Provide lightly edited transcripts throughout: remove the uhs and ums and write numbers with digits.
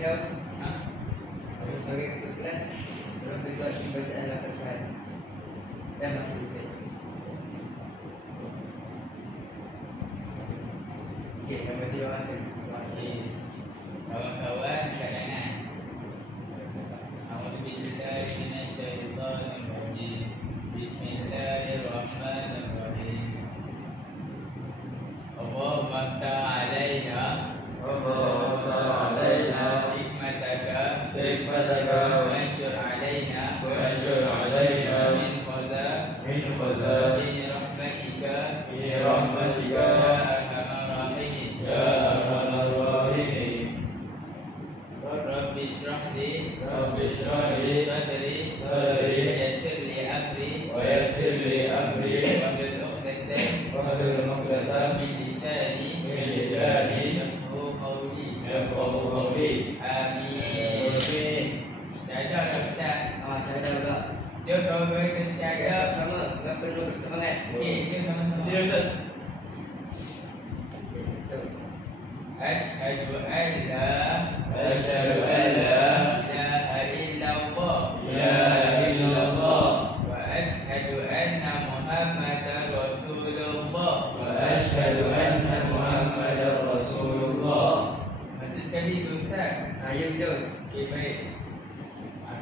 Firdaus. Sebagai ketua kelas, tolong berbuat bacaan lafaz syahadat dan masuk saya. Okey, kita baca doa sekali. Kawan-kawan kalangan, A'udzubillahi minasyaitonirrajim. Bismillahirrahmanirrahim. Allahumma ta'alaina hikmataka wanshur alaina min khaza'in rahmatika ya arhamar rahimin. Rabbi shrah li sadri wa yassir li amri wahlul 'uqdatam min lisani yafqahu qawli. Amin. Syahadah tak Ustaz? Syahadah pula. Jom kawan-kawan kita syahadah Sama dengan penuh bersemangat. Okey, jom sama-sama. Sila Ustaz. Asyhadu an la ilaha illallah wa asyhadu anna Muhammadar Rasulullah. Masuk sekali tu Ustaz. Ya Firdaus. Okey, baik.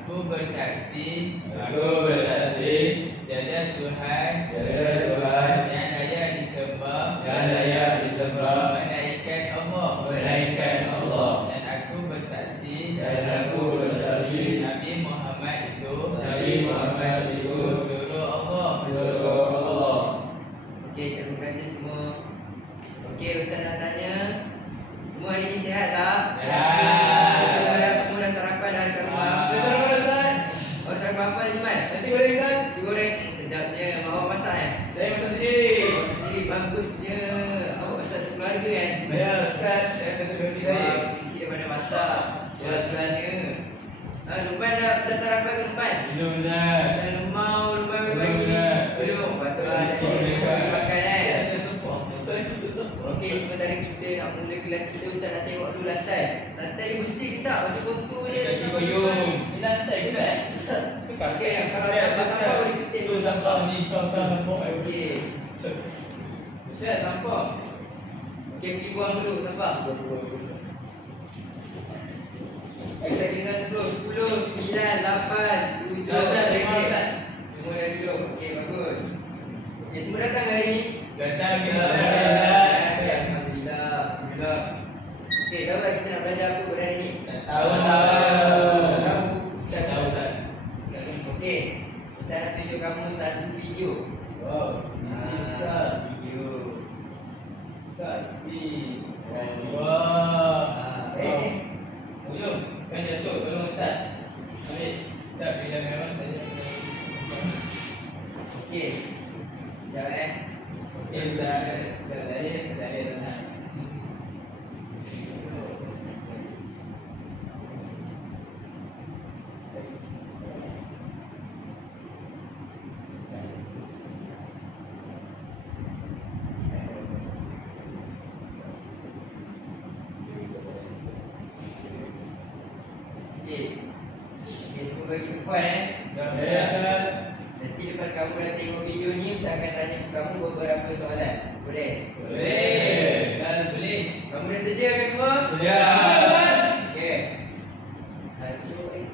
Aku bersaksi tiada Tuhan yang layak disembah melainkan Allah, dan aku bersaksi Nabi Muhammad itu suruh Allah. Okey, terima kasih semua. Okey, Ustaz nak tanya, semua hari ni sihat tak? Semua dah sarapan dah kat rumah? Oh, sarapan apa Azman? Nasi goreng Ustaz. Nasi goreng, sedapnya. Awak masak Saya masak sendiri. Awak sendiri, bagusnya. Awak masak untuk keluarga Ya Ustaz, saya satu family saya. Kecil daripada masak. Jalan-jalannya. Luqman dah sarapan ke Luqman? Belum Ustaz. Macam lemau, Luqman pagi ni? Belum. Pasal jadi makan Okey, sementara kita nak mula kelas kita, Ustaz nak tengok dulu lantai. Lantai ni bersih ke tak? Macam kontur je. Kaki koyong. Ini lantai Ustaz. Okey, kalau sampah boleh kutip dulu sampah. Ni sampah nampak. Okey. Ustaz, sampah. Okey, pergi buang dulu sampah. Saya dengar 10, 9, 8, 7, semua dah duduk. Okey, bagus. Okey, semua datang hari ni? Datang kita. Alhamdulillah. Okey, tahu tak kita nak belajar apa pada hari ni? Tahu. Ustaz tahu tak? Okey, Ustaz nak tunjuk kamu satu video. Video. Jom, kan jatuh, tolong Ustaz. Ambil Ustaz bila memang saja. Okey. Sekejap Okey Ustaz, saya dah. Okey, semua bagi tempat Ya Ustaz. Nanti lepas kamu dah tengok video ni, Ustaz akan tanya kamu beberapa soalan. Boleh? Boleh. Boleh. Kamu dah sedia kan semua? Ya. Okey. 1, 2, 3.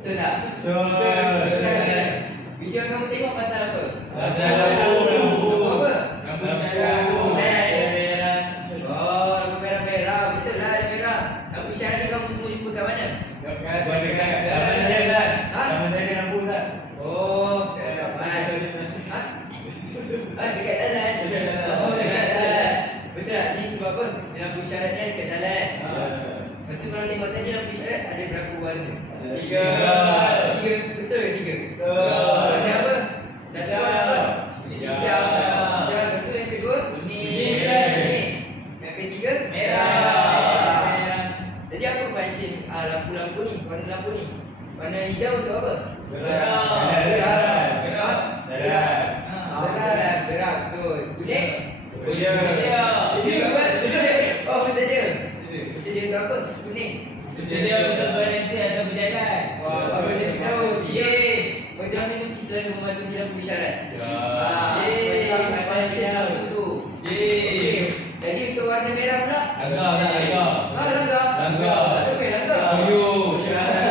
Betul tak? Betul. Sekarang, video kamu tengok pasal apa? Pasal Apa? lampu isyarat. Merah. Oh, lampu merah-merah. Betul lah ada merah. Lampu isyarat ni kamu semua jumpa kat mana? Buat dekat. Sama saya Ustaz. Ha? Sama saya dengan lampu Ustaz. Oh, dekat ha? Ha, dekat jalan. Oh, dekat jalan. Betul tak? Ni sebab apa? Lampu isyarat ni dekat jalan. Lepas tu kalau tengok tadi lampu isyarat ada berapa warna? 3. Betul ke 3? Warna apa? Satu warna apa? Hijau. Lepas tu yang kedua? Kuning. Yang ketiga? Merah. Jadi apa function lampu-lampu ni? Warna lampu ni? Warna hijau untuk apa? Gerak. Gerak betul. Kuning? Sedia. Sedia apa? Oh, bersedia. Bersedia untuk apa? Kuning. Sedia untuk berhenti atau berjalan. Wah, baru jadi tahu. Yeay. Macam saya mesti selalu membantu di lampu isyarat. Yeay. Okey. Jadi untuk warna merah pula? Langgar tak? Langgar. Langgar. Langgar. Okey, langgar. Ayuh. Langgar.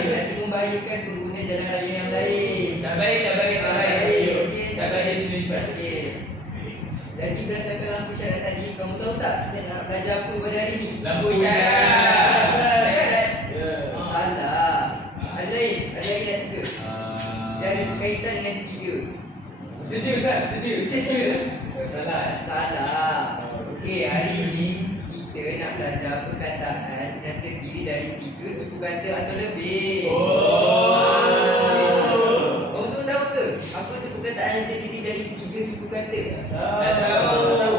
Nanti membahayakan pengguna jalan raya yang lain. Tak baik. Okey, Tak baik sendiri. Okey. Jadi berdasarkan lampu isyarat tadi, kamu tahu tak kita nak belajar apa pada hari ni? Lampu isyarat. Isyarat? Salah. Ada lain yang 3. Dia ada berkaitan dengan 3. Sedia Ustaz, sedia. Salah. Okey, hari ni kita nak belajar perkataan yang terdiri dari 3 suku kata atau lebih. Kamu semua tahu ke apa tu perkataan yang terdiri dari 3 suku kata? Tak tahu.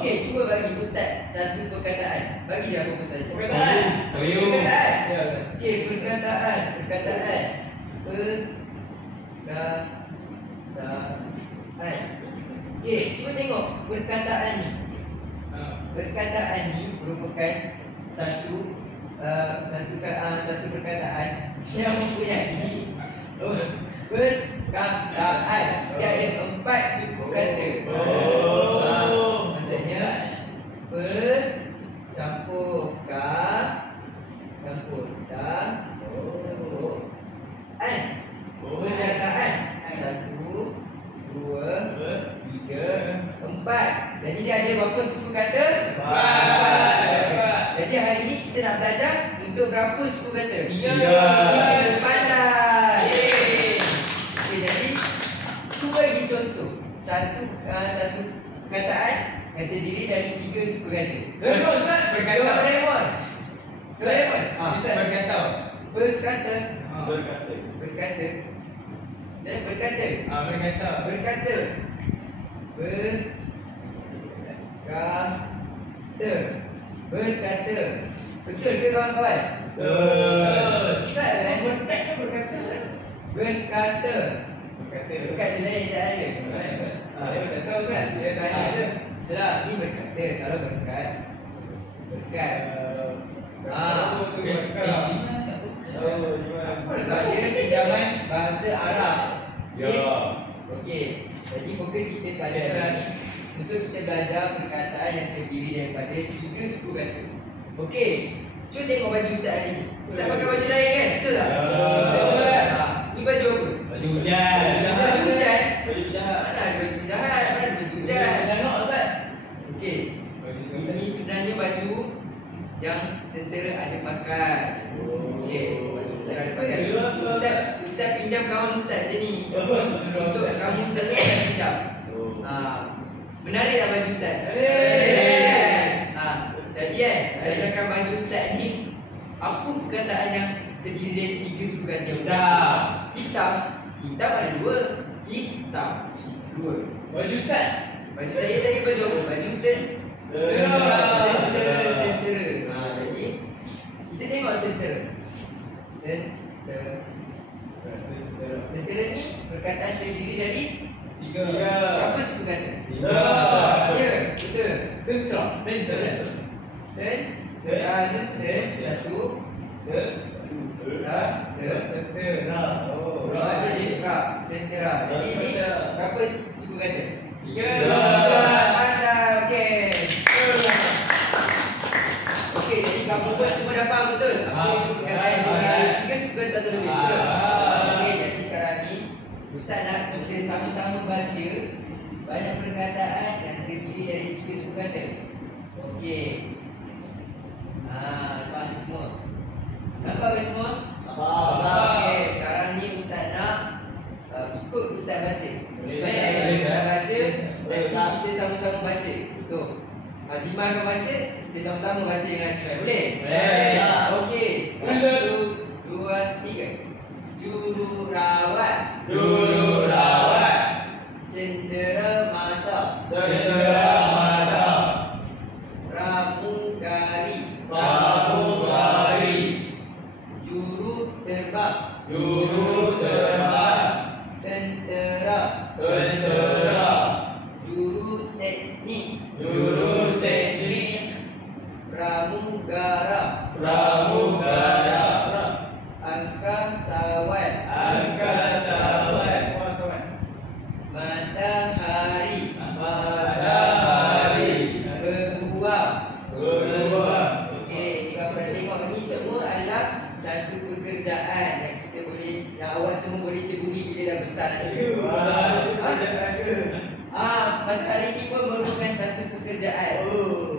Okey, cuba bagi Ustaz satu perkataan. Bagi apa saja. Perkataan. Perkataan. Ya. Okey, perkataan. Okey, cuba tengok perkataan ni. Perkataan ni merupakan satu perkataan yang mempunyai perkataan. Dia ada 4 suku kata. Maksudnya campur perkataan 1, 2, 3, 4. Jadi dia ada berapa suku kata? 4. Jadi hari ni kita nak belajar untuk berapa suku kata? 3. Pandai. Okey, jadi cuba bagi contoh satu perkataan yang terdiri dari 3 suku kata. Doraemon Ustaz. Doraemon. Doraemon. Bisa berkata. Berkata. Berkata. Jadi berkata. Berkata. Berkata. Betul ke kawan-kawan? Betul. Berkata. Berkat je lain tak ada. Saya tak tahu Ustaz. Dia tanya je. Itulah, ni berkata. Kalau berkat. Sebab dia pinjaman bahasa Arab. Okey. Jadi fokus kita pada hari ni untuk kita belajar perkataan yang terdiri daripada 3 suku kata. Okey. Cuba tengok baju Ustaz hari ni. Ustaz pakai baju lain kan? Betul tak? Betul. Ni baju apa? Baju hujan. Baju hujan. Baju jahat. Mana ada baju jahat? Mana ada baju hujan? Tengok Ustaz. Okey. Ini sebenarnya baju yang tentera ada pakai. Okey. Tentera ada pakai. Ustaz pinjam kawan Ustaz je ni. Untuk kamu sendiri Ustaz pinjam. Menarik tak baju Ustaz? Jadi berdasarkan baju Ustaz ni, apa perkataan yang terdiri dari 3 suku kata? Hitam. Hitam ada 2. Hitam 2. Baju Ustaz. Baju saya tadi baju apa? Baju tentera. Jadi kita tengok tentera. Tentera ni perkataan terdiri dari 3. berapa suku kata? 3. Ya, betul. Tentera. Tentera. Jadi ini berapa suku kata? 3. Pandai, okey. Itu perkataan yang sebenarnya. 3 sukan tak terlebih. Okey, jadi sekarang ni Ustaz nak kita sama-sama baca banyak perkataan yang terdiri dari 3 sukan tu. Okey. Nampak ni semua. Nampak ke semua? Okey, sekarang ni Ustaz nak ikut Ustaz baca. Boleh. Ustaz baca, nanti kita sama-sama baca. Betul. Azimah akan baca, kita sama-sama baca dengan Azimah. Boleh? Boleh. Okey. 1, 2, 3. Jururawat. Cendera mata. Pramugari. Juru terbang. Tentera. Juru teknik. Pramugara. Angkasawan. Matahari. Peluang. Okey, jika korang tengok ni semua adalah satu pekerjaan yang kita boleh, yang awak semua boleh ceburi bila dah besar nanti. Matahari ni pun merupakan satu pekerjaan.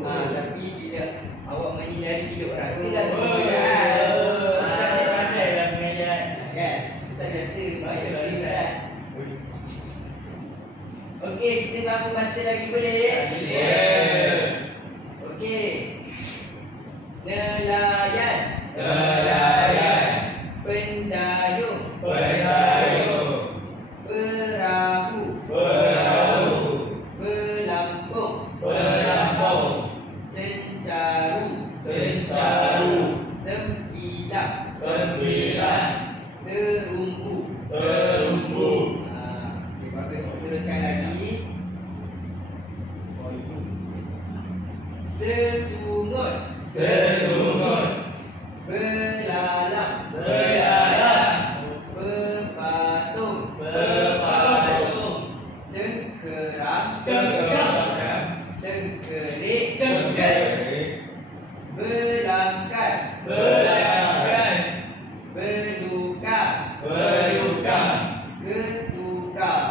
Tapi bila awak menyinari hidup orang, itu dah satu pekerjaan. Kan? Ustaz biasa bayar Ustaz. Okey, kita sama baca lagi boleh? Okey. Nelayan. Pendayung. Perahu. Pelampung. Cencaru. Sembilan. Terumbu. Okey, bagus. Teruskan lagi. Sesungut. Belalang. Pepatung. Cengkeram. Cengkerik. Belangkas. Belukar. Ketukar.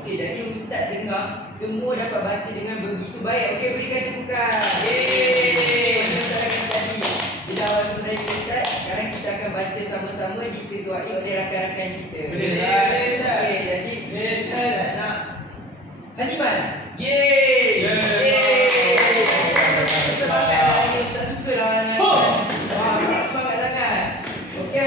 Okey, jadi Ustaz dengar semua dapat baca dengan begitu baik. Okey, berikan tepukan. Yeay. Ustaz akan tadi bila awal sebenarnya Ustaz, sekarang kita akan baca sama-sama diketuai oleh rakan-rakan kita. Boleh, Ustaz. Okey, jadi Ustaz nak Haziman. Semangat hari ni Ustaz suka lah dengan semangat sangat. Okey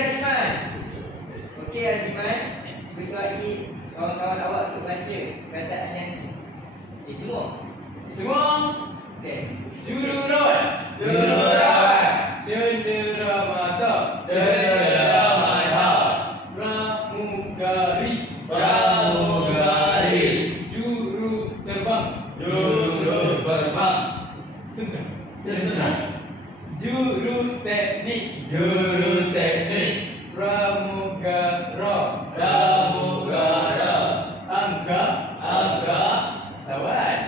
Haziman. Ketuai kawan-kawan awak untuk baca perkataan yang ni. Semua. Okey. Jururawat. Cendera mata. Pramugari. Juru terbang. Juru teknik. Pramugara. Angkasawan.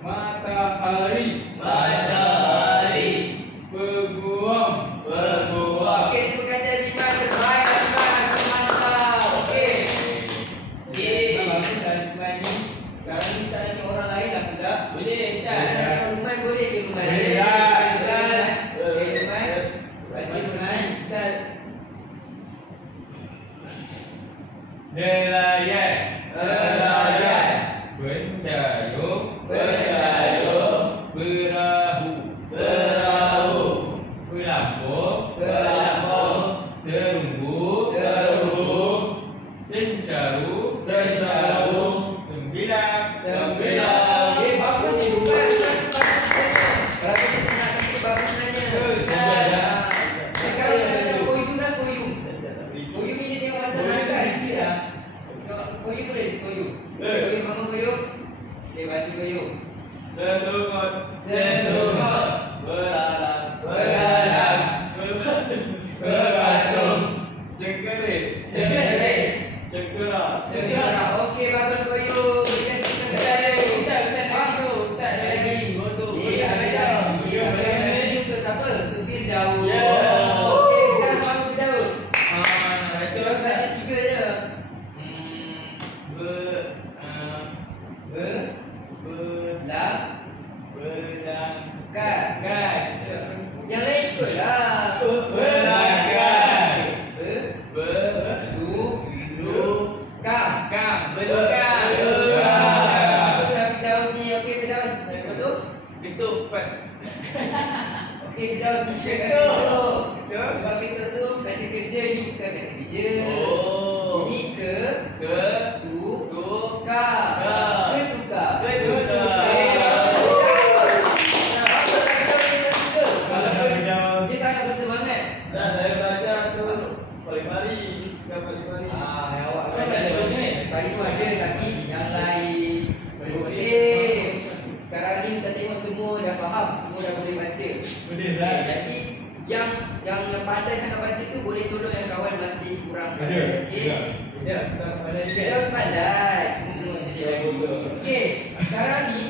Matahari. Peguam. Okey, terima kasih Haziman. Terbaik Haziman. Mantap. Okey. Bagus Haziman ni. Sekarang ni tak nak tengok orang lain lah pula. Boleh, Ustaz. Nak tengok Luman boleh ke Luman? Boleh lah, Ustaz. Okey Luman. Baca Luman. Ustaz. Nelayan. Pendayung. Perahu. Pelampung. Terumbu. Cencaru. Sembilan. Bagus ni Luman. Kalau kita senang kita bagus sebenarnya. Sekarang kita tengok koyum lah koyum. Koyum ni dia tengok macam naga sikit lah. Koyum boleh? Koyum bangun koyum. Dia baca koyum. Sesungut. Belalang. Pepatung. Cengkerik. Cengkera. Okey, bagus koyum. Berikan tepuk tangan. Ustaz lagi. Ada lagi. Ada lagi untuk okey Firdaus. Lepas tu? Ketuk. Okey Firdaus, ketuk. Sebab ketuk tu kata kerja ni bukan kata kerja. Oh. Ini ke tu Ka. ketukar. Dia sangat bersemangat. Saya belajar tu pari-pari. Awak Kan belajar banyak ni? Tadi tu ada tapi yang lain. Okey. Sekarang ni kita tengok semua dah faham, semua dah boleh baca. Boleh Okey, jadi yang pandai sangat baca tu boleh tolong yang kawan masih kurang Ada. pandai. Okey. Ya, sekarang pada ni Dia kan. harus pandai. Jadi lagi. Okey, sekarang ni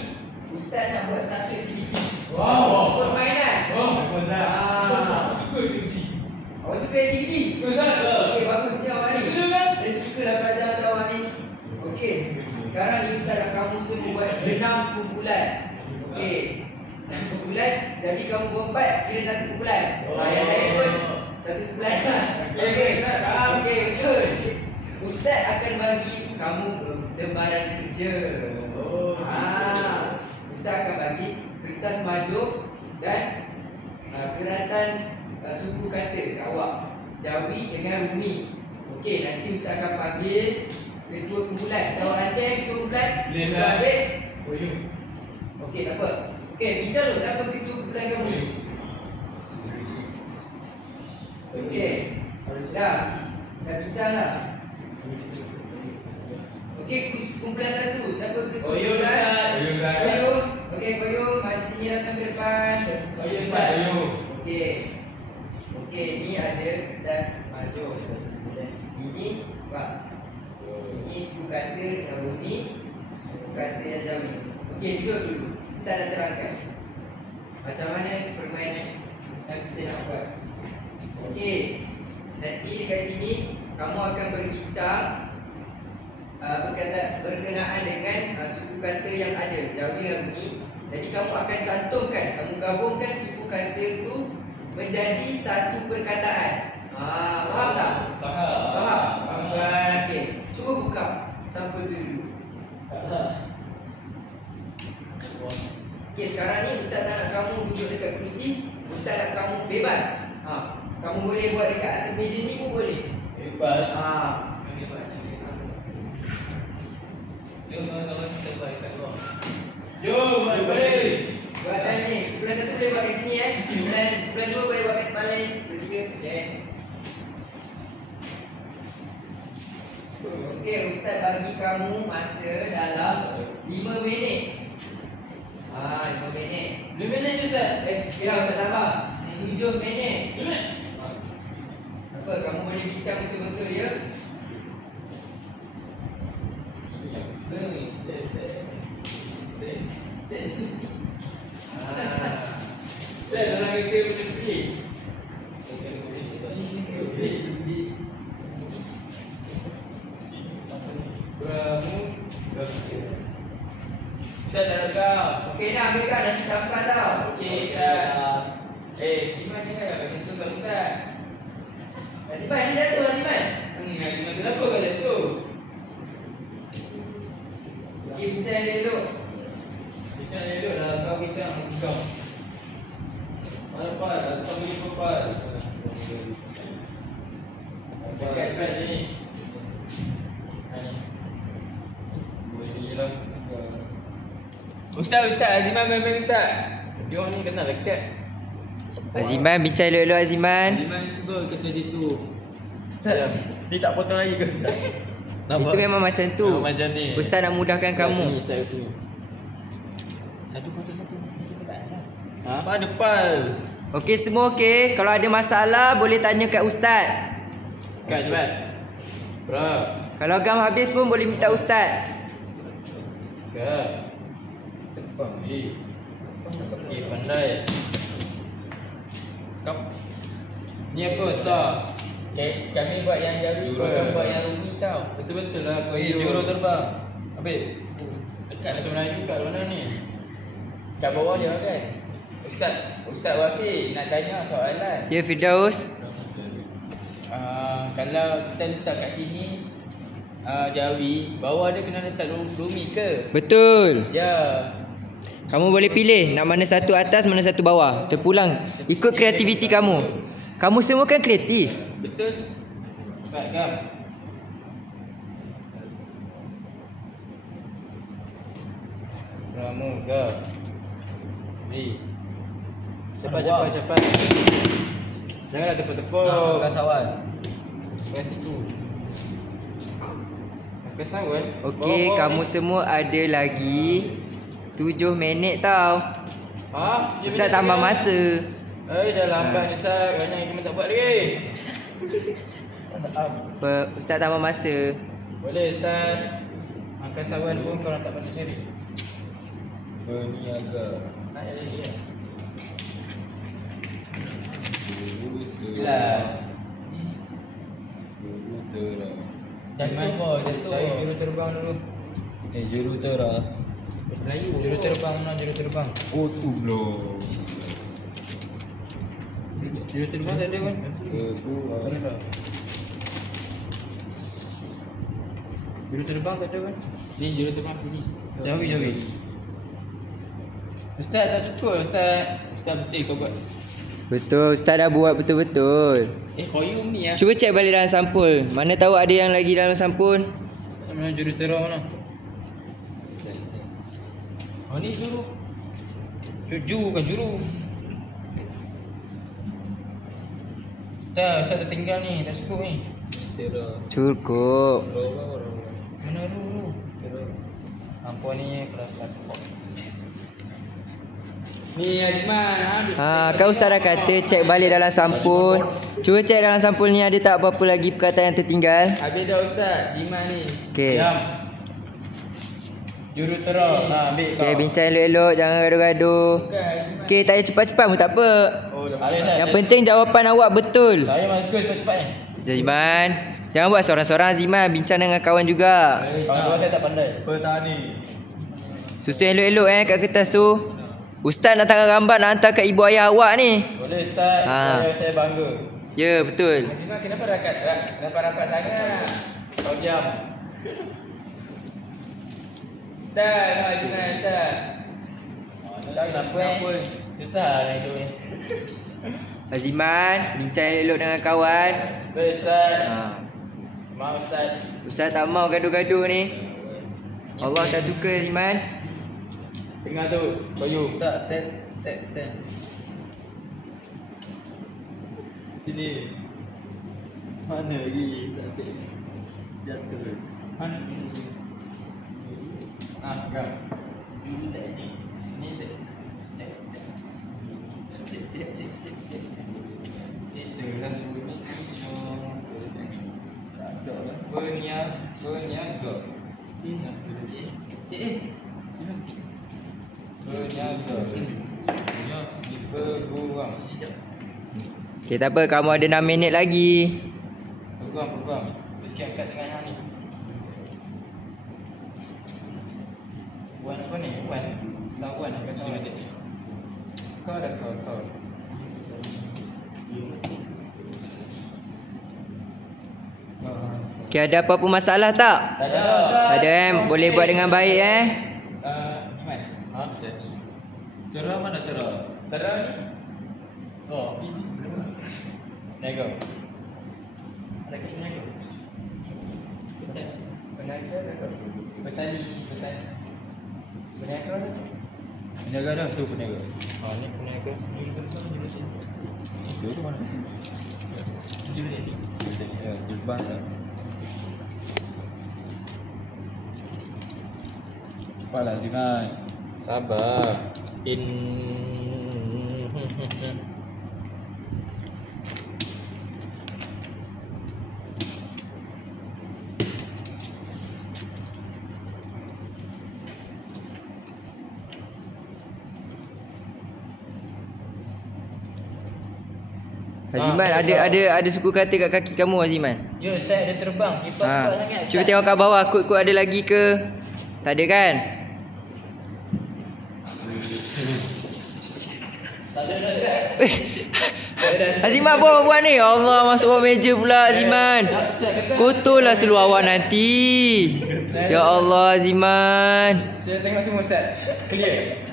Ustaz nak buat satu aktiviti. Wow. Permainan. Suka aktiviti. Awak suka aktiviti? Ustaz. Okey, bagus ni awak ni. Suka kan? Saya suka lah belajar macam awak ni. Okey. Sekarang ni Ustaz nak kamu semua buat 6 kumpulan. Okey. 6 kumpulan. Jadi kamu berempat kira 1 kumpulan. Yang lain pun 1 kumpulan lah. Okey, Ustaz. Faham. Okey, betul. Ustaz akan bagi kamu lembaran kerja. Ustaz akan bagi kertas majuk dan keratan suku kata ke awak. Jawi dengan Rumi. Okey, nanti Ustaz akan panggil ketua kumpulan. Kita awak nanti ketua kumpulan. Boleh Ustaz tak? ambil. Boleh. Okey, tak apa. Okey, bincang dulu siapa ketua kumpulan kamu. Okey. Dah bincang lah. Okey, kumpulan 1. Siapa ketua Koyum, kumpulan? Ustaz. Koyum. Okey, Koyum. Mari sini datang ke depan. Koyum, Ustaz. Okey. Okey, ni ada kertas majuk. Ini, Pak. Ini suku kata yang Rumi, suku kata yang Jawi. Okey, duduk dulu. Ustaz nak terangkan macam mana permainan yang kita nak buat. Okey. Nanti dekat sini kamu akan berbincang berkenaan dengan suku kata yang ada, Jawi dan Rumi. Jadi kamu akan cantumkan, kamu gabungkan suku kata itu menjadi satu perkataan. Faham tak? Faham? Faham, Ustaz. Okey, cuba buka sampel tu dulu. Okey, sekarang ni Ustaz tak nak kamu duduk dekat kerusi, Ustaz nak kamu bebas. Kamu boleh buat dekat atas meja ni pun boleh. Bebas. Jom, mari. Buat time ni. Bulan 1 boleh buat kat sini Bulan 2 boleh buat kat tempat lain. Bulan 3. Okey, Ustaz bagi kamu masa dalam 5 minit. 5 minit. 2 minit je, Ustaz. Kira Ustaz tambah 7 minit. 2 minit. Apa, kamu boleh bincang betul-betul ya? Ustaz, dalam kereta boleh pilih. Ustaz dah kau. Okey dah, ambil kat dah tampak tau. Okey, Ustaz. Iman jangan macam tu kat Ustaz. Aziman, dia jatuh Aziman. Kenapa kau jatuh? Okey, bincang dia dulu. Bincang dia duduk dah, kau bincang kau. Mana Pak? Ada panggil apa Pak? Cepat sini. Boleh sini lah. Ustaz, Aziman main Ustaz. Dia orang ni kenal dekat. Aziman, bincang elok-elok Aziman. Aziman suka kena situ. Ustaz, dia tak potong lagi ke Ustaz? Itu memang macam tu. Memang macam ni. Ustaz nak mudahkan kamu. Sini, Ustaz kat sini. Satu. Apa depan? Okey, semua okey. Kalau ada masalah boleh tanya kat Ustaz. Kat cepat. Bro. Kalau gam habis pun boleh minta Ustaz. Kat. Depan. Pandai. Kau. Ni apa sah? Kami buat yang Jawi, kau buat yang Rumi tau. Betul-betul lah kau. Juru terbang. Habis. Dekat Macam Melayu kat mana ni? kat bawah je kan. Ustaz Wafi nak tanya soalan. Ya Firdaus. Kalau kita letak kat sini Jawi, bawah dia kena letak Rumi ke? Betul. Ya. Kamu boleh pilih nak mana satu atas, mana satu bawah. Terpulang. Ikut kreativiti kamu. Kamu semua kan kreatif. Betul. Cepat Gam. Ramu Gam. Beri. Cepat. Janganlah tepuk-tepuk. Kasawan. Kat situ. Kasawan. Okey, kamu semua ada lagi 7 minit tau. Ha? Ustaz tambah masa. Dah lambat ni Ustaz. Banyak yang kita tak buat lagi. Ustaz tambah masa. Boleh Ustaz. Angkat sawan pun korang tak patut cari. Berniaga. Nak jadi dia. Lah. Cari juru terbang dulu. Juru tera. Melayu. Juru terbang mana juru terbang? Oh tu belum. Juru terbang tak ada kan? Terbang. Juru terbang tak ada kan? Ni juru terbang sini. Jauhi. Ustaz tak cukup Ustaz. Ustaz betul kau buat. Betul, Ustaz dah buat betul-betul. Khoyum ni Cuba cek balik dalam sampul. Mana tahu ada yang lagi dalam sampul. Mana juru terbang mana? Oh ni juru. Bukan juru. Ustaz tertinggal ni. Tak cukup ni. Tera. Cukup. Mana dulu? Ampun ni kelas-kelas pokok. Ni Azman. Kau Ustaz dah kata cek balik dalam sampul. Cuba cek dalam sampul ni ada tak apa-apa lagi perkataan yang tertinggal. Habis dah Ustaz. Jiman ni. Okey. Diam. Juru terang. Ambil kau. Okey, bincang elok-elok, jangan gaduh-gaduh. Okey, tak payah cepat-cepat pun tak apa. Yang penting jawapan awak betul. Saya masuk cepat-cepat ni. Ziman, jangan buat seorang-seorang Ziman, bincang dengan kawan juga. Kawan-kawan saya tak pandai. Petani. Susun elok-elok kat kertas tu. Ustaz nak tanggal gambar nak hantar kat ibu ayah awak ni. Boleh Ustaz. Saya bangga. Ya, betul. Jiman kenapa rapat sangat? Kau diam. Ustaz, Jiman Ustaz. Tak kenapa susah nak hidup ni. Aziman, bincang elok-elok dengan kawan. Boleh Ustaz. Maaf Ustaz. Ustaz tak mau gaduh-gaduh ni. Allah tak suka Aziman. Tengah tu, koyu. Tak. Sini. Mana lagi? Jatuh. Mana? Gam. Ni itulah bunyi berniaga. Berbuang. Okay, tak apa, kamu ada 6 minit lagi. Berbuang. Sikit angkat dengan yang ni. Wan apa ni? Wan. Sawan angkat sawan. Kau dah kau. Okay, ada apa-apa masalah tak? Tak ada. Tak ada boleh buat dengan baik Iman. Tera mana tera? Tera ni. Oh, ini. Nego. Ada kat sini nego. Petani. Peniaga ada. Peniaga dah tu peniaga. Ni peniaga. Tu mana? Di bank dah. Cepatlah Jiman. Sabar. Aziman, ada suku kata kat kaki kamu Aziman. Ya Ustaz, ada terbang. Kipas kuat sangat. Cuba tengok kat bawah, kod ada lagi ke? Tak ada kan? Tak ada dah Ustaz. Aziman buat ni. Allah, masuk bawah meja pula Aziman. Kotorlah seluar awak nanti. Ya Allah Aziman. Saya tengok semua Ustaz. Clear.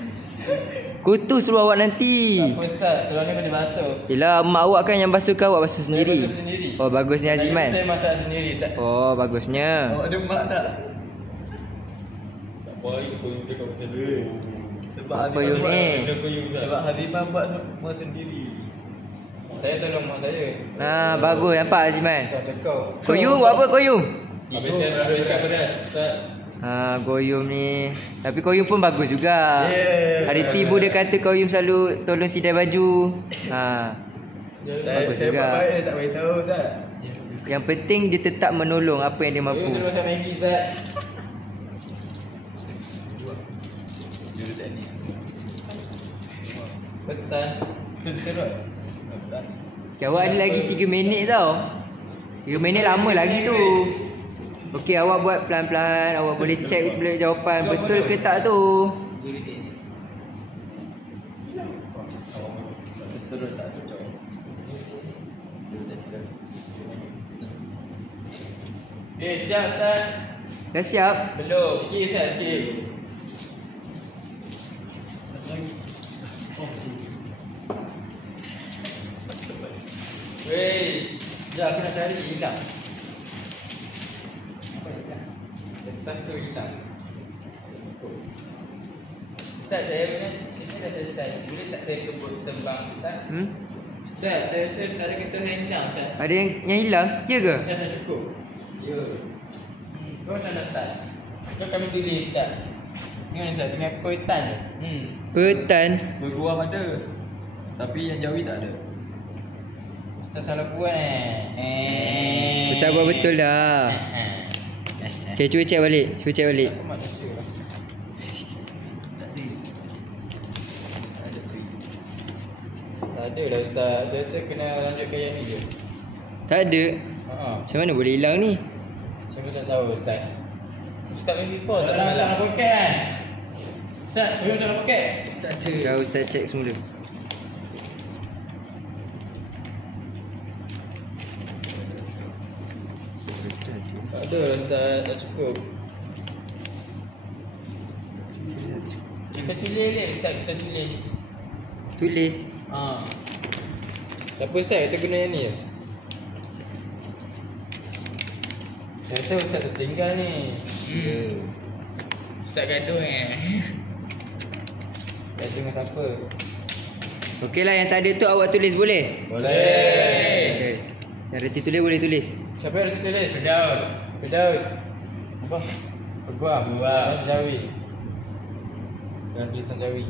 Kotor seluar awak nanti. Apa Ustaz? Seluar ni kena basuh. Yelah, mak awak kan yang basuh ke awak basuh Saya sendiri. basuh sendiri. Oh, bagusnya Aziman. Saya masak sendiri Ustaz. Oh, bagusnya. Awak ada mak tak? Tak boleh koyum dia kau macam tu. Sebab Apa you ni? Sebab Haziman buat semua sendiri. Saya tolong mak saya. Bagus nampak Aziman. Kau cakap. Koyum buat apa koyum? Habiskan beras. Ustaz. Koyum ni. Tapi koyum pun bagus juga. Yeah. Hari tibu dia kata koyum selalu tolong sidai baju. Bagus Saya juga. buat baik dia tak beritahu Ustaz. Yang penting dia tetap menolong apa yang dia Koyum mampu. selalu masak Maggi Ustaz. Jurus teknik. Betul. Terus. Awak ni lagi 3 minit tau. 3 minit lama lagi tu. Okey, awak buat pelan-pelan. Awak boleh check boleh jawapan betul ke tak tu. Terus tak cocok. Siap Ustaz. Dah siap? Belum. Sikit Ustaz, sikit. Weh. Sekejap aku nak cari hilang. Apa hilang? Kertas tu hilang. Ustaz, saya punya ini dah selesai. Boleh tak saya kebut tembang Ustaz? Ustaz, saya rasa ada kertas yang hilang Ustaz. Ada yang hilang? Ya ke? Macam tak cukup. Ya. Kau macam mana Ustaz? Kau kami tulis Ustaz. Ni mana Ustaz? Dengan petan je? Petan. Berguam ada. Tapi yang Jawi tak ada. Ustaz salah buat Ustaz buat betul dah. Okay, cuba check balik. Cuba check balik. Aku manusia lah. Tak ada lah Ustaz. Saya rasa kena lanjutkan yang ni je. Tak ada. Macam mana boleh hilang ni? Saya pun tak tahu Ustaz. Ustaz main before tak Tak semalam. nak poket kan? Ustaz, saya tak nak poket. Kau Ustaz check semula. Tak ada lah Ustaz. Tak cukup. Kita tulis ni Ustaz, kita tulis. Tulis. Tak apa Ustaz, kita guna yang ni je. Saya rasa Ustaz tertinggal ni. Ustaz gaduh Dah dengan siapa? Okey lah, yang tak ada tu awak tulis boleh? Boleh. Okay. Yang reti tulis boleh tulis. Siapa yang reti tulis? Firdaus. Firdaus. Apa? Peguam. Peguam. Jawi. Dan tulisan Jawi.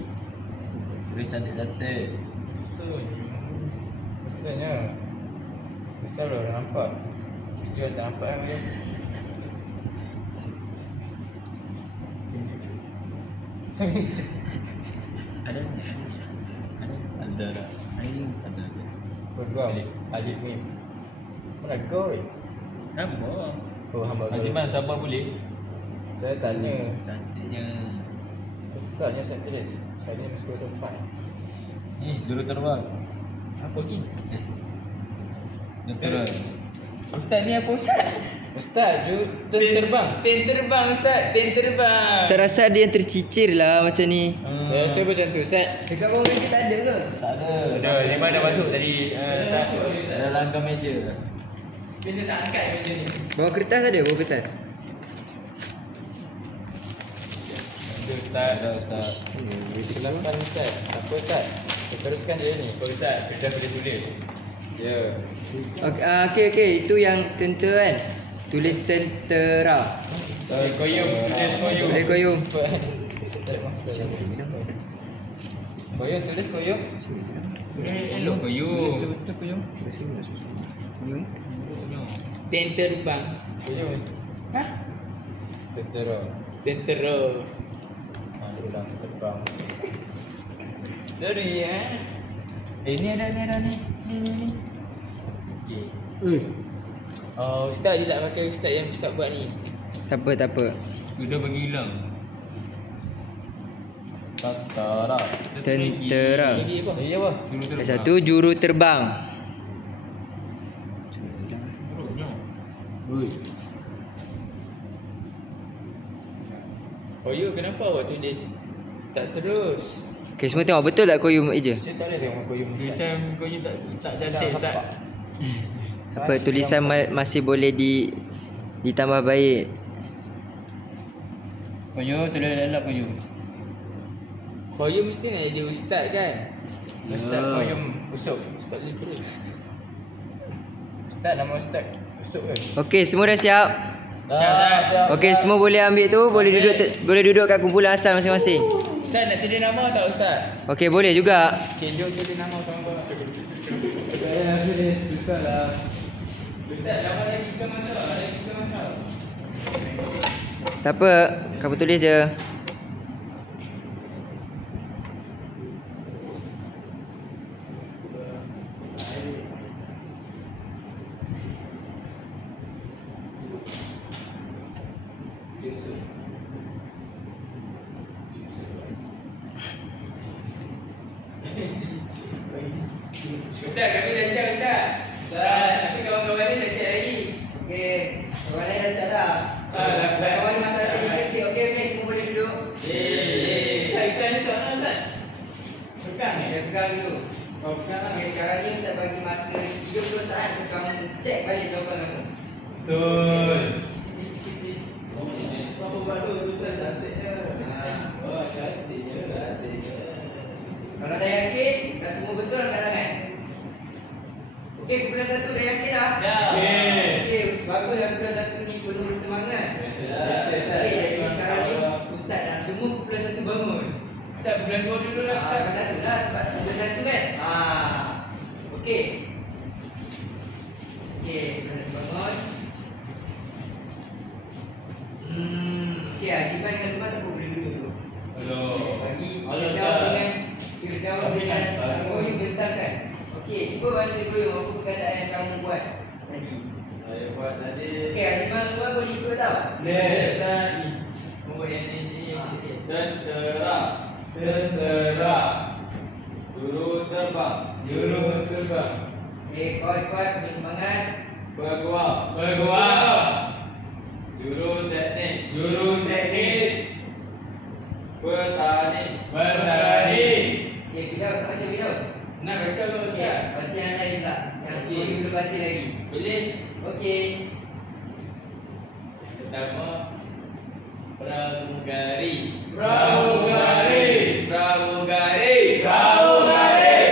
Tulis cantik-cantik. Maksudnya besar lah dah nampak. Kecil tak nampak kan macam. Ada. Ada dah. Ada. Peguam. Alif Mim. Mana kau? Sama. Oh hamba Haziman sabar boleh? Saya tanya. Cantiknya. Besarnya saya tulis. Saya ni mesti selesai. Ni juru terbang. Apa lagi? Tentera. Ustaz ni apa Ustaz? Ustaz, terbang. Ten terbang Ustaz, ten terbang. Saya rasa ada yang tercicir lah macam ni. Saya rasa macam tu Ustaz. Dekat bawah meja tak ada ke? Tak ada. Ada, Haziman dah masuk tadi. Dah langgar meja. Bila tak angkat meja ni. Bawa kertas ada? Bawa kertas. Ada Ustaz. Ada Ustaz. Kesilapan Ustaz. Apa Ustaz? Teruskan je ni. Apa Ustaz? Kita boleh tulis. Ya. Okey. Itu yang tentera kan? Tulis tentera. Koyum, tulis koyum. Boleh koyum. Tak ada masa. Koyum tulis koyum. Elok koyum. Betul koyum. Ten terbang. Koyum. Hah? Tentera. Tentera. Dia terbang. Sorry ya. Ni ada ni. Ni. Okey. Oh, Ustaz dia tak pakai Ustaz yang Ustaz buat ni. Tak apa. Sudah bagi hilang. Tentera. Tentera. Lagi apa? Lagi apa? Yang satu juru terbang. Oh you kenapa awak tulis? Tak terus. Okay, semua tengok betul tak koyum eja? Saya tak boleh tengok koyum. Tulisan koyum tak cantik Ustaz. Apa tulisan masih boleh ditambah baik. Koyum tulis dalam koyum. Koyum mesti nak jadi ustaz kan? Ustaz koyum usuk. Ustaz libra. Ustaz nama ustaz usuk ke? Okey, semua dah siap? Siap. Okey, semua boleh ambil tu, boleh duduk kat kumpulan asal masing-masing. Ustaz nak tulis nama tak Ustaz? Okey, boleh juga. Okay, jom tulis nama kawan-kawan. Susah lah. Ustaz, nama lagi 3 masa. Lagi 3 masa. Tak apa, kamu tulis je. Ustaz, kami dah siap Ustaz. Tapi kawan-kawan ni dah siap lagi. Okey, orang lain dah siap dah. Kawan-kawan ni masalah teknikal sikit. Okey, semua boleh duduk. Ikan ni tak nak Ustaz. Pegang ni. Kita pegang dulu. Kau pegang lah. Okey, sekarang ni Ustaz bagi masa 30 saat untuk kamu cek balik jawapan kamu. Betul. Apa baru Ustaz cantiknya? Oh, cantik je. Kalau dah yakin, dah semua betul angkat tangan. Okey, kumpulan 1 dah yakin dah? Dah. Okey, bagus yang kumpulan 1 ni penuh semangat. Okey, jadi sekarang ni Ustaz dah semua kumpulan 1 bangun. Ustaz, bulan 2 dulu lah Ustaz. Kumpulan 1 lah sebab kumpulan 1 kan? Okey. Okey, kumpulan 1 bangun. Okey, Aziman dengan Luman tak boleh duduk dulu. Hello. Bagi Hello, Firdaus Ustaz. dengan Firdaus dengan Goyum bentangkan. Okey, cuba baca Goyum apa perkataan yang kamu buat tadi. Saya buat tadi. Okey, Aziman Luman boleh ikut tau? Ustaz. Nombor yang ini. Tentera. Tentera. Juru terbang. Juru terbang. Okey, kuat-kuat, bersemangat. Berguam. Berguam. Juru teknik. Juru teknik. Petani. Petani. Okey, Firdaus, nak baca Firdaus? Nak baca dulu Okey, Ustaz. baca yang lain pula. Yang Okey. Goyum belum baca lagi. Boleh? Okey. Pertama, pramugari. Pramugari. Pramugari. Pramugari.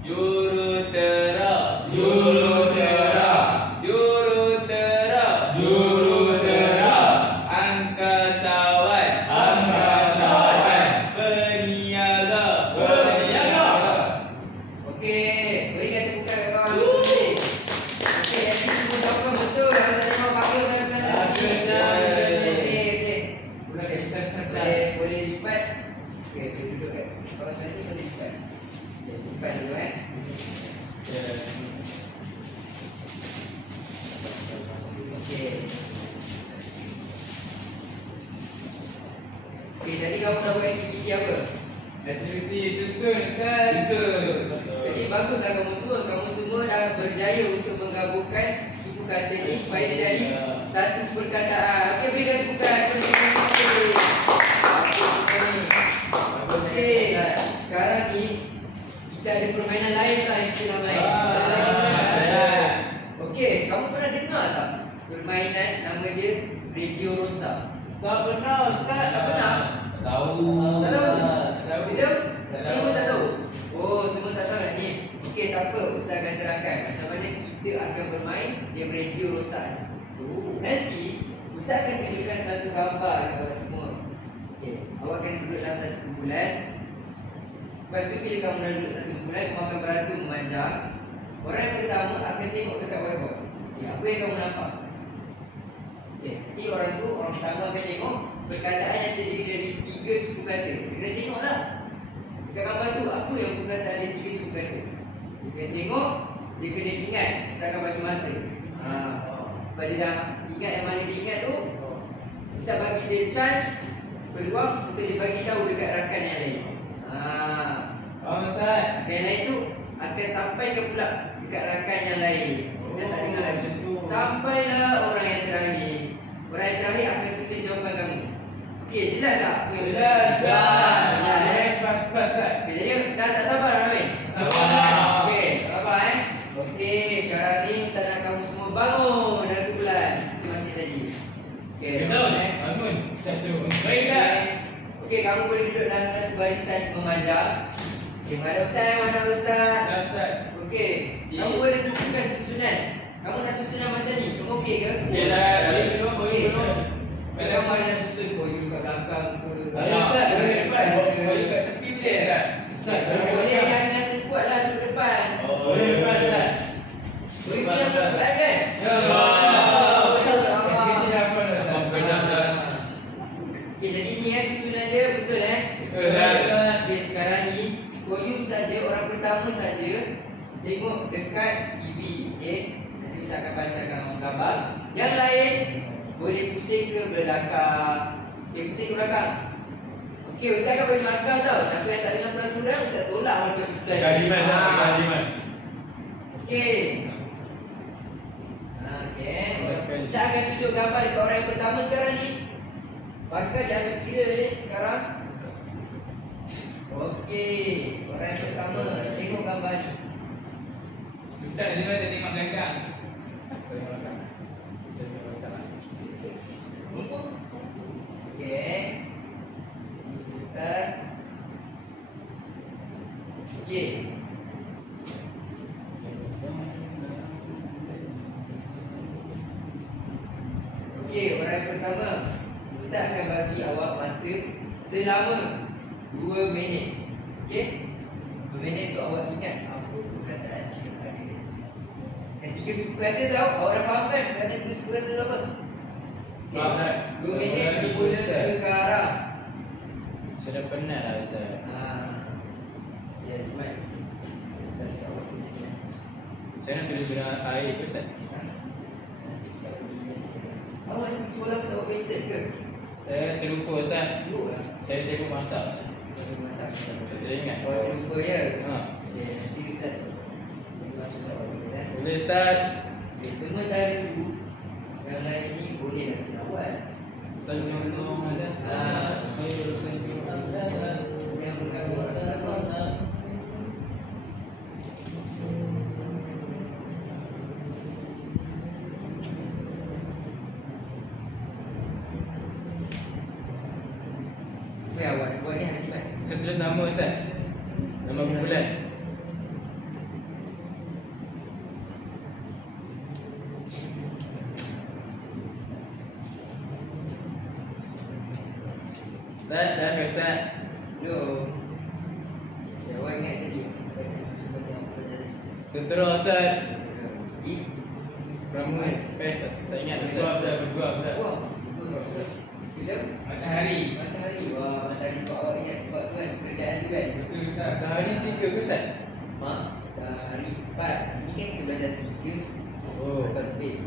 Jurutera. Jurutera. Jurutera. Jurutera. Angkasawan. Angkasawan. Peniaga. Peniaga. Okey, berikan tepukan kat kawan sekali. Okey, yang ni semua jawapan betul. Kalau tak tengok bagus saya pernah tadi. Bagus, Okey. Bulan kita cerdas. Boleh lipat. Okey, duduk kat kawan saya sini boleh lipat. Okey, simpan dulu Okey. Okey, jadi kamu dah buat aktiviti apa? Aktiviti susun Ustaz. Susun. Jadi baguslah kamu semua dah berjaya untuk menggabungkan suku kata ni supaya dia jadi satu perkataan. Okey, berikan tepukan kepada masing-masing. Okey, sekarang ni kita ada permainan lain lah yang kita nak main. Okey, kamu pernah dengar tak permainan nama dia Radio Rosa? Tak pernah Ustaz. Tak pernah? Tahu. Tak tahu? tahu. Firdaus? Tak tahu. Semua tak tahu? Oh, semua tak tahu dah ni. Okey, tak apa. Ustaz akan terangkan macam mana kita akan bermain game Radio Rosa ni. Nanti, Ustaz akan tunjukkan satu gambar kepada semua. Okey, awak akan duduk dalam satu kumpulan. Lepas tu bila kamu dah duduk satu kumpulan, kamu akan beratur memanjang. Orang yang pertama akan tengok dekat whiteboard. Okey, apa yang kamu nampak? Okey, nanti orang pertama akan tengok perkataan yang terdiri dari 3 suku kata. Dia kena tengoklah. Dekat gambar tu apa yang perkataan ada 3 suku kata. Dia kena tengok, dia kena ingat. Ustaz akan bagi masa. Kalau dia dah ingat yang mana dia ingat tu, Ustaz bagi dia chance, peluang untuk dia bagi tahu dekat rakan yang lain. Ustaz. Rakan yang lain tu akan sampaikan pula dekat rakan yang lain. Dia tak dengar lagi. Sampailah orang yang terakhir. Orang yang terakhir akan tulis jawapan kamu. Okey, jelas tak? Jelas. Jelas. Next Okey, kamu boleh duduk dalam satu barisan memanjang. Okey, mana Ustaz? Mana Ustaz? Dah Ustaz. Okey, kamu boleh tentukan susunan. Kamu nak susunan macam ni? Kamu okey ke? Okey lah. Okey. Bila kamu ada nak susun koyu kat belakang ke? Ayo Ustaz, duduk depan. Koyu kat tepi boleh Ustaz. Ustaz, Boleh yang kata kuat lah duduk depan. boleh depan Ustaz. Koyu yang berat kan? Ya. Kecil-kecil apa dah Ustaz? Okey, jadi ni susunan dia betul Betul Ustaz. Okey, sekarang ni koyu saja orang pertama saja tengok dekat TV. Okey, nanti Ustaz akan bacakan gambar. Yang lain boleh pusing ke belakang. Okey, pusing ke belakang. Okey, Ustaz akan bagi markah tau. Siapa yang tak dengar peraturan, Ustaz tolak markah pelan. Kalimat Ustaz, kalimat. Okey. Okey. Kita akan tunjuk gambar dekat orang yang pertama sekarang ni. Markah dia ambil kira ni sekarang. Okey, orang yang pertama tengok gambar ni. Ustaz, ni mana tengok belakang? Okey. Ini sebentar. Okey. Okey, orang yang pertama, Ustaz akan bagi awak masa selama 2 minit. Okey? 2 minit tu awak ingat apa perkataan yang ada di sini. Dan 3 suku kata tahu, awak dah faham kan perkataan 3 suku kata tu apa? Faham, Ustaz. 2 minit bermula sekarang. Saya dah penat lah Ustaz. Ya, Zimat. Kita cakap awak tulis ya. Saya nak tulis guna air ke Ustaz? Awak ni pergi sekolah tak buat pencil ke? Saya terlupa Ustaz. Dulu lah. Saya sibuk masak. Masuk masak. Saya ingat. Awak terlupa ya? Ha. Okey, nanti kita masuk awak dulu kan? Boleh Ustaz. Okay, sementara itu yang lain ni bolehlah selawat. Sallallahu alaihi wasallam. Yang pertama. Apa yang awak buat ni Hasimat? Saya tulis nama Ustaz. Nama kumpulan. Ustaz, dah ke Ustaz? Belum. Ya, awak ingat tadi banyak masuk baca apa tadi? Tentera Ustaz. Di Pramui. Tak ingat Ustaz. Bergua. Wah, film Matahari. Matahari. Wah, matahari sebab awak ingat sebab tu kan kerjaan tu kan? Betul Ustaz. Hari 3 ke Ustaz? Matahari 4. Ini kan kita belajar 3 Oh. atau lebih.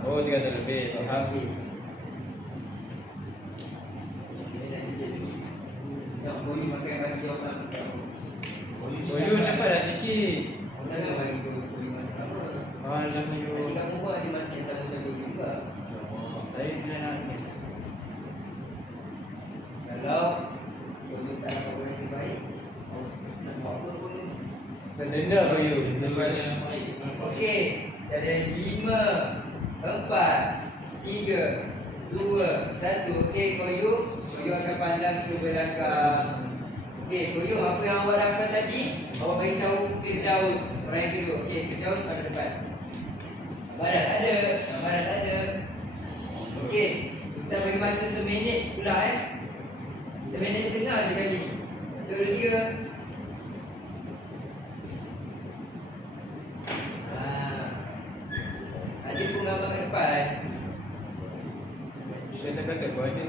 Oh, 3 atau lebih. Faham. Kita nak kerja sikit. Tak boleh makan bagi orang. Boyu cepatlah sikit. Jangan bagi boleh masa sama. Alah Nanti Boyu. kamu pun ada masa yang sama macam tu juga. Saya bila nak miss. Kalau boleh tak dapat orang yang terbaik, nak buat apa pun. Benda Boyu. Okey, ada 5, 4, 3, 2, 1. Okey, Koyu akan pandang ke belakang. Okey, Koyu, apa yang awak daftar tadi, awak beritahu Firdaus, orang yang kedua. Okey, Firdaus pada depan. Gambar dah tak ada. Gambar dah tak ada. Okey, Ustaz bagi masa seminit pula seminit setengah je kali ni. 1, 2, 3. Ada pun gambar kat depan. Saya tak kata kau ada.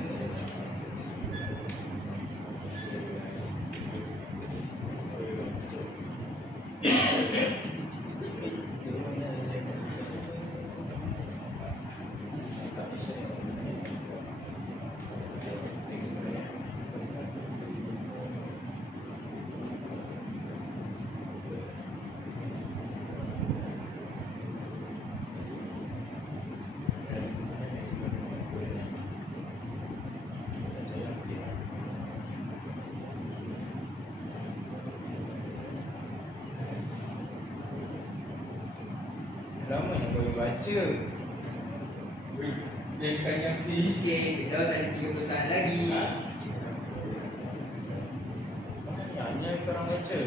Lama yang kau baca. Dia bukan yang Okey, Firdaus ada 30 saat lagi. korang baca.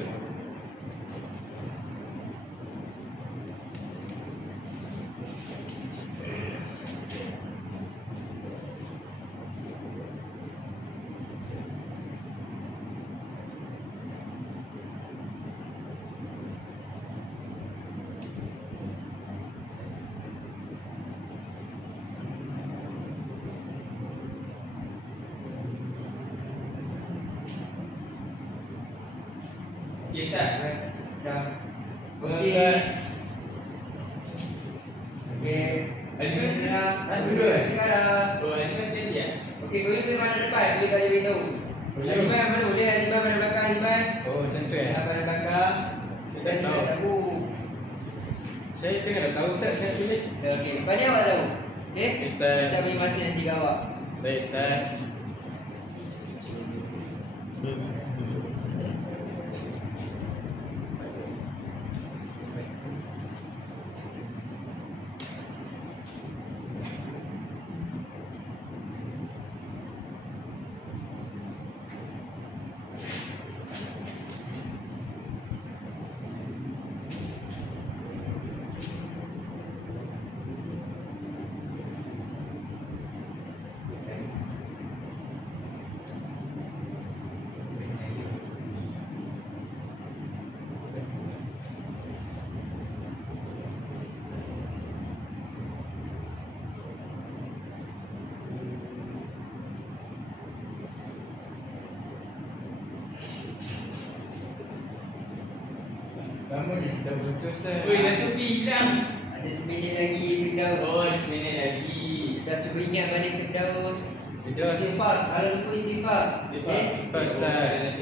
Okey, Ustaz. Dah. Okey. Okey. Okey. Azman sekarang. dulu. Sekarang. Oh, Azman sekali ya? Okey, kau itu mana depan? Kau tak beritahu. Azman mana boleh? Azman mana belakang? Azman. Oh, macam tu ya? Mana belakang? Kita Tak sudah tahu. tahu. Saya tengah dah tahu Ustaz, saya tulis. Okey, lepas ni awak tahu. Okey? Ustaz. Kita beri masa nanti kat awak. Baik Ustaz. Kamu ni dah baca Ustaz. Oi, dah tepi hilang. Ada seminit lagi Firdaus. Oh, 10 minit lagi. Dah cuba ingat balik Firdaus. Firdaus. Istighfar. Kalau lupa istighfar. Okey? Istighfar, Ustaz.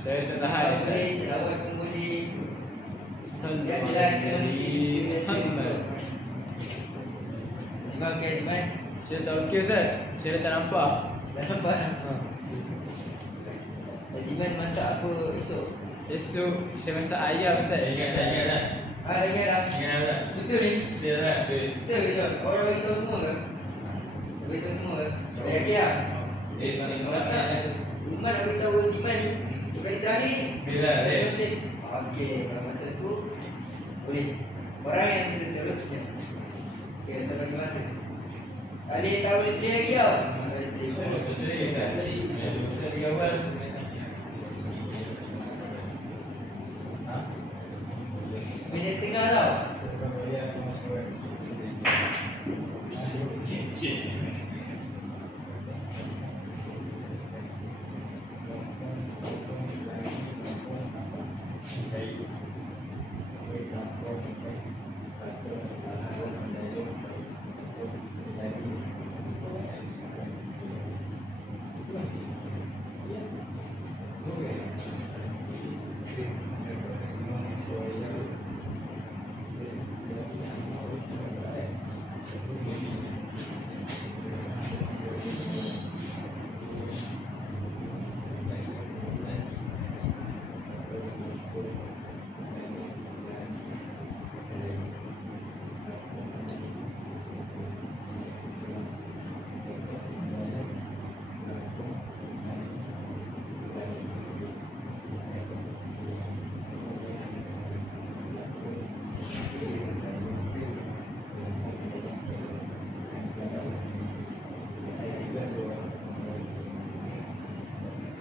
Saya tak tahan Kalau Ustaz. boleh, selawat pun boleh. Sallallahu Biasalah kita alaihi mesti biasa. Muhammad. Jimat okey, Jimat. Saya tak okey Ustaz. Saya dah tak nampak. Dah nampak dah. Jimat masak apa esok? Esok saya masak ayam Ustaz. Ingat dah. Ah, ingat dah. Ingat dah. Betul ni? Dia dah. Betul betul. Orang bagi tahu semua ke? Bagi tahu semua ke? Dah yakin dah? Kalau tak, Umar nak beritahu Jimat ni. Untuk kali terakhir ni. Bila, Dah eh? tulis. Okey, kalau macam tu boleh. Orang yang seterusnya. Okey, saya bagi masa. Ali tahu dia tulis lagi tau. Tak boleh tulis. Ustaz di awal. Minit setengah tau.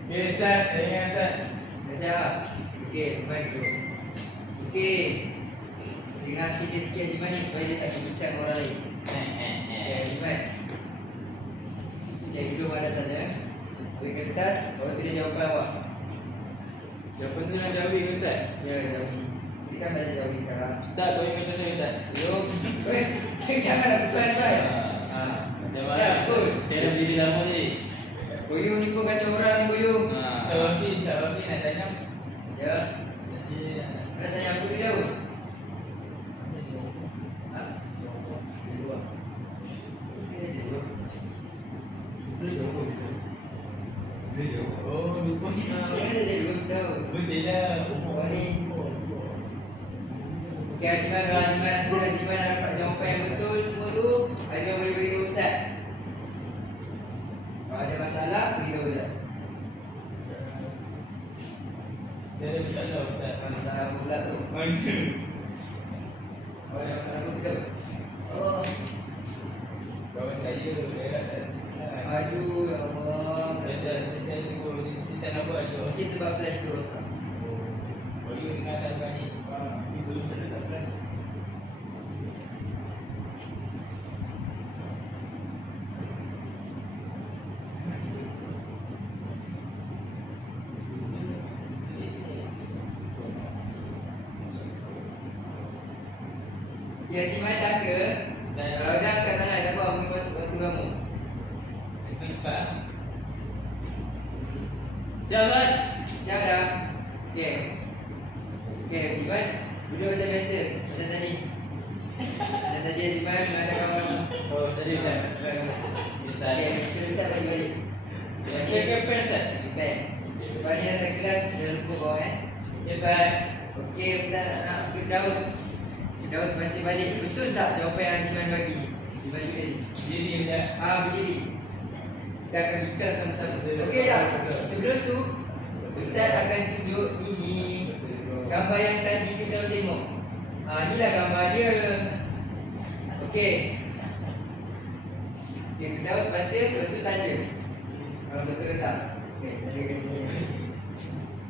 Okey Ustaz, saya ingat Ustaz. Dah siap? Okey, mari dulu. Okey. Dengar sikit-sikit Haji ni supaya dia tak berbincang dengan orang lain. Okey, Haji. Jadi dulu ada saja. Beri kertas, baru tulis jawapan awak. Jawapan tu nak jawab ke Ustaz? Ya, jawab. Kita kan belajar jawab sekarang. Ustaz, kau ingat macam mana Ustaz? Belum. Janganlah bukan saya. Macam Ya, mana? betul. Saya dah berdiri lama tadi. Boyong ni pun kacau orang, Boyong. Ustaz Wafi nak tanya. Ya. Ada tanya apa Firdaus? Ha? Di luar. Dia di luar. Oh, lupa. Mana dia di luar Firdaus? Betul lah. Oh ni. Okey, Hajiman, kalau Hajiman rasa Hajiman dah dapat jawapan yang betul semua tu, Hajiman boleh beritahu Ustaz. Kalau ada masalah, beritahu Ustaz. Saya ada masalah Ustaz. Masalah apa pula tu? Oh, ada masalah apa tu? Oh. Kawan saya berak tak. Aduh, ya Allah. Saya tunggu dia tak nak buat tu. Mungkin sebab flash tu rosak. Oh, you dengan atas ni. Ini belum tak flash. Ya, si Mat dah ke? Kalau dah angkat tangan, tak apa, ambil waktu kamu. Itu cepat. Siap Ustaz. Siap dah? Okey. Okey, Iman, duduk macam biasa, macam tadi. Macam tadi Iman ada kawan. Oh, tadi Ustaz. Ustaz. Okey, kita start balik. Siap ke pen Ustaz? Baik. Lepas ni datang kelas, jangan lupa bawa Ya Ustaz. Okey, Ustaz nak Firdaus. Firdaus baca balik. Betul tak jawapan yang Aziman bagi ni? Iman tulis. Diri dia. Berdiri. Kita akan bincang sama-sama. Okey dah. Sebelum tu, Ustaz akan tunjuk ini gambar yang tadi kita tengok. Inilah gambar dia. Okey. Okey, Firdaus baca, lepas tu tanya. Kalau betul ke tak? Okey, tanya kat sini.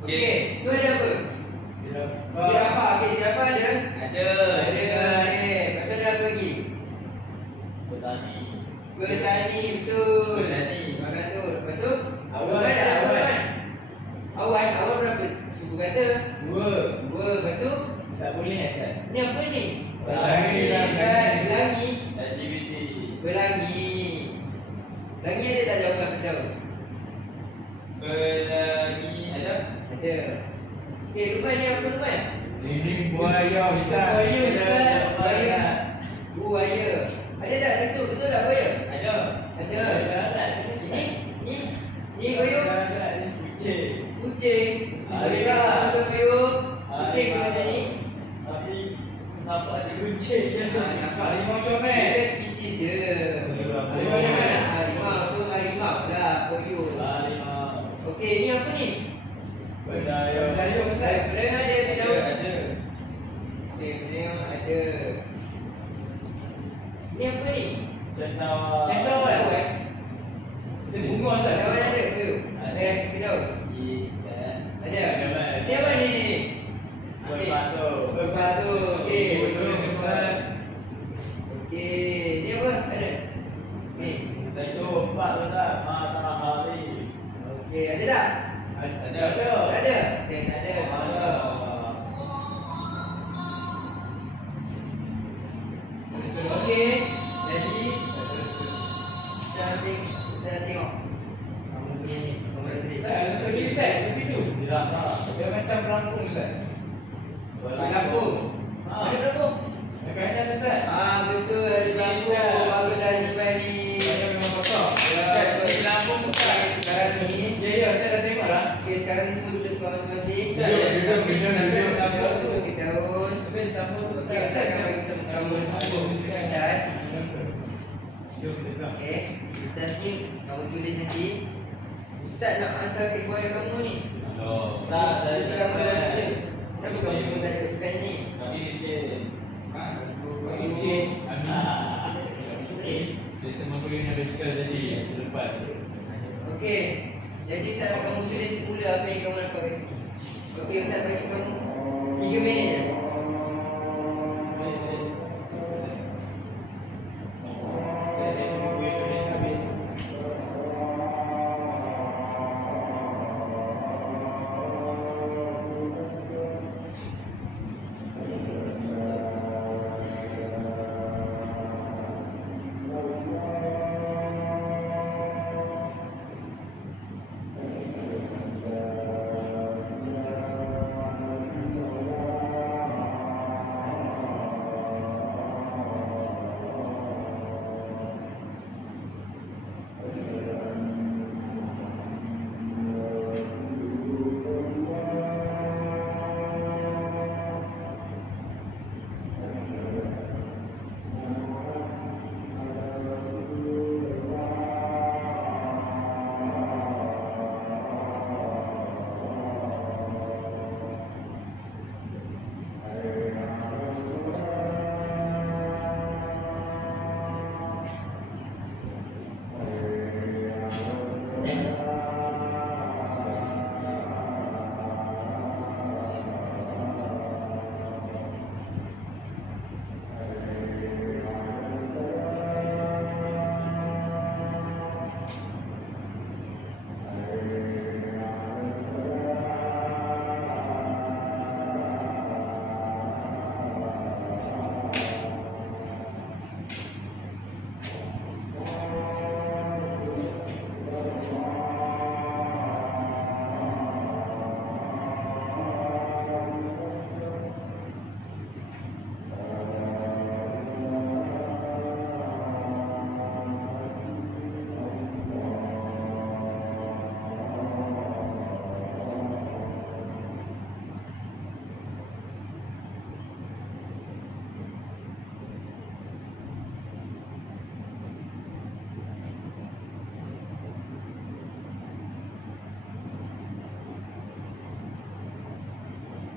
Okey, tu ada apa? Zirafah. Okey, zirafah ada? Ada. Okey, lepas tu ada apa lagi? Petani. Petani, betul. Petani. Makan tu. Lepas tu? Awan. Awan berapa? Suku kata? 2. 2. Lepas tu? Tak boleh Ustaz. Ni apa ni? Pelangi lah, kan? Pelangi. Aktiviti. Pelangi. Pelangi ada tak jawapan Firdaus? Pelangi ada. Ada. Okey, Luqman ni apa Luqman? Ini buaya Ustaz. Buaya, Ustaz. Buaya. Buaya. Ada tak kat situ? Betul tak buaya? Ada. Ada. Sini? Ni buaya? Kucing. Kucing. Ada. Betul buaya. Kucing tu macam ni. Tapi nampak ada kucing. Nampak. Harimau macam mana? Dia spesies dia. Harimau macam mana? Harimau. So harimau lah. Koyo. Harimau. Okey, ni apa ni? Bedayung. Bedayung Ustaz. Bedayung ada Firdaus. Ada. Okey, bedayung ada. Ni apa ni? Cendawar. Cendawar. Itu bunga Ustaz. Cendawar ada ke? Ada. Firdaus. Ustaz. Ada. Ni apa ni? Berbatu. Berbatu. Okey. Burung Ustaz. Okey, ni apa? Ada. Ni. Itu 4 Ustaz. Matahari. Okey, ada tak? Ada. Ada. Okey, tak ada. Okey. Jadi saya tengok. Kamu punya ni, kamu dah tulis. Tadi Ustaz, tapi tu. Tidak lah. Dia macam pelangkung Ustaz. Pelangkung. Ada pelangkung? Kaitan Ustaz. Betul, ada pelangkung. Bagus Aziman ni. Ada memang kotor. Ustaz, Ini pelangkung Ustaz. Okey, sekarang ni. Ya, saya dah tengok lah. Okey, sekarang ni semua duduk tempat masing-masing. Duduk. Firdaus. Tapi tambah tu Okey, Ustaz akan bagi sama kamu kertas. Okey, kertas ni kamu tulis nanti. Ustaz nak hantar ke keluarga kamu ni. Tak, Jadi kamu dah kerja. Kenapa kamu semua tak ada pen ni? Kami miskin. Miskin. Miskin. Dia termasuk yang bicycle tadi. Lepas. Okey, jadi Ustaz nak kamu tulis semula apa yang kamu nampak kat sini. Okey, Ustaz bagi kamu 3 minit je.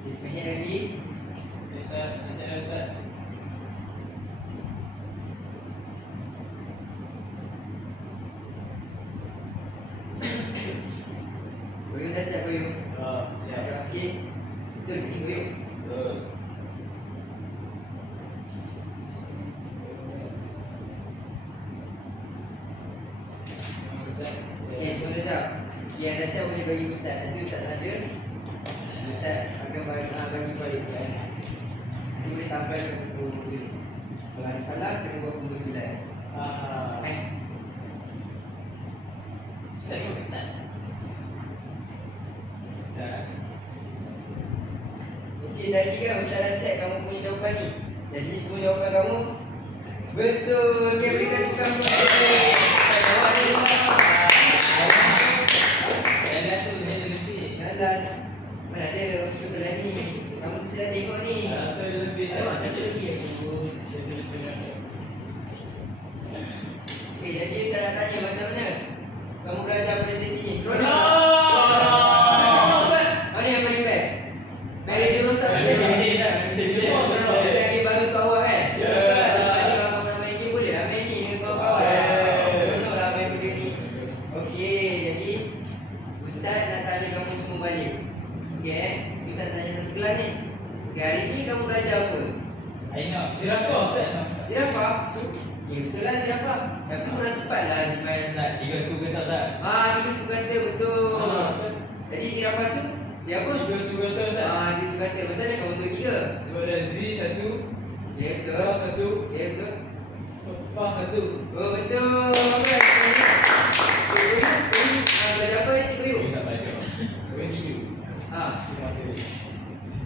Sebenarnya lagi. Ustaz, nasihat Ustaz. Koyum dah siap koyum. Siap. Ada sikit. Betul ni koyum. Betul. Okey, semua dah siap. Yang dah siap boleh bagi Ustaz. Nanti Ustaz ada. Ustaz akan bagi balik kan. Nanti boleh tambah ke buku tulis. Kalau ada salah, kena buat pembetulan. Ustaz kau ketat. Okey, tadi kan Ustaz dah check kamu punya jawapan ni. Jadi semua jawapan kamu betul. Okey, berikan tukang mana ada kebetulan ni. Kamu sudah tengok ni. Okey, jadi Ustaz nak tanya macam mana kamu belajar pada sesi ni? Seronok? Mana yang paling best? Mary Durosa best? Lagi baru tu awal kan? Kalau kamu nak main game boleh lah main ni dengan kawan-kawan. Seronok lah main benda ni. Okey, jadi Ustaz nak tanya kamu semua balik. Okey, Ustaz tanya satu kelas ni. Okey, hari ni kamu belajar apa? Zirafah Ustaz. Zirafah? Okey, betul lah zirafah. Tapi kurang tepat lah Ziman. Tiga suku kata tak? Tiga suku kata betul. Jadi zirafah tu dia apa? Tiga suku kata Ustaz. Tiga suku kata. Macam mana kamu tahu tiga? Sebab ada Z satu, Ya betul. Fa satu, Ya betul. Fa satu. Oh betul. Bagus. Belajar apa ni Koyu? Kau tak baca. Kau tidur.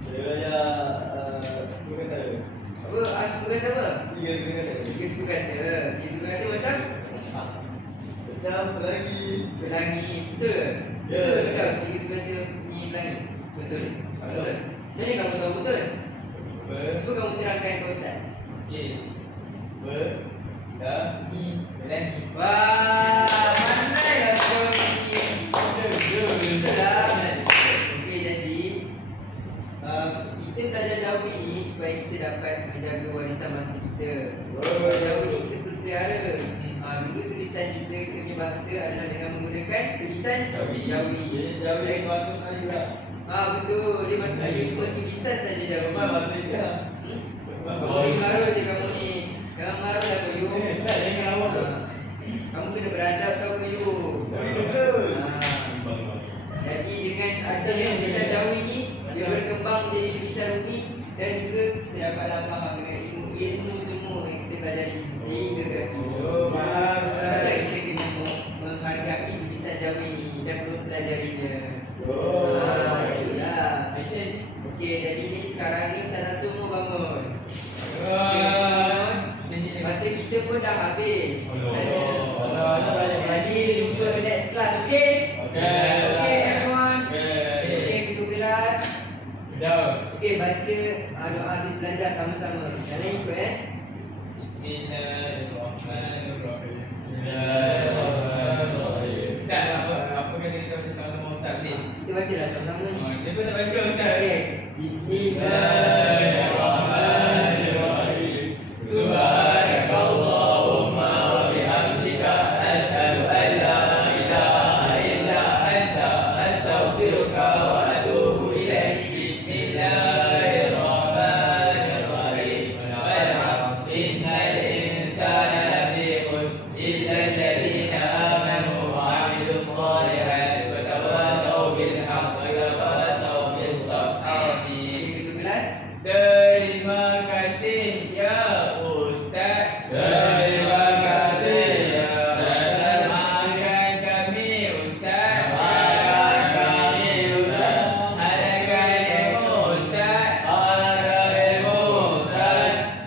Dia belajar suku kata. Apa? Suku kata apa? Tiga suku kata. Tiga suku kata. Tiga suku kata macam? Macam pelangi. Pelangi. Betul ke? Ya. Betul ke tak? Tiga suku kata ni pelangi. Betul. Betul. Macam mana kamu tahu betul? Cuba kamu terangkan ke Ustaz. Okey. Pelangi. Wah, pandailah kau ni. Betul lah. Okey, jadi kita belajar jauh ini supaya kita dapat menjaga warisan masa kita. Jauh ini kita perlu pelihara. Dulu tulisan kita punya bahasa adalah dengan menggunakan tulisan Jawi. Jawi masuk Melayu lah. Betul. Dia masuk Melayu cuma tulisan saja Jawi. Bahasa dia. Mengaruh je kamu ni. Jangan marah lah Koyu. Ustaz jangan awak. Kamu kena beradab tau Koyu. Betul. Jadi dengan adanya tulisan Jawi ni, dia berkembang menjadi tulisan Rumi dan juga kita dapatlah faham dengan ilmu semua yang kita pelajari sehingga ke sekarang kita kena menghargai tulisan Jawi ni dan perlu pelajarinya. Itulah. Okey, jadi ni sekarang ni Ustaz Rasul semua bangun. Masa kita pun dah habis. Jadi jumpa next class, okey? Okey everyone. Okey, kita kelas. Okey, baca doa habis belajar sama-sama. Yang lain ikut Bismillahirrahmanirrahim. Ustaz, apa kata kita baca sama-sama Ustaz boleh? Kita bacalah sama-sama ni. Siapa nak baca Ustaz? Okey. Bismillahirrahmanirrahim. Subhanakallahumma wa bihamdika asyhadu an la ilaha illa anta astaghfiruka wa atubu ilaik. Bismillahirrahmanirrahim. Wal 'asr innal insana lafi khusr illa alladhina amanu wa 'amilus shalihat wa tawasaw bil haqqi wa tawasaw bis sabr. Kita kelas. Terima kasih ya Ustaz. Terima kasih ya Ustaz. Maafkan kami Ustaz. Maafkan kami Ustaz. Harapkan ilmu Ustaz. Harapkan ilmu Ustaz.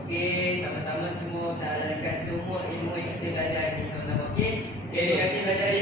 Okey, sama-sama semua Ustaz dekat semua ilmu yang kita belajar ni sama-sama. Okey. Terima kasih belajar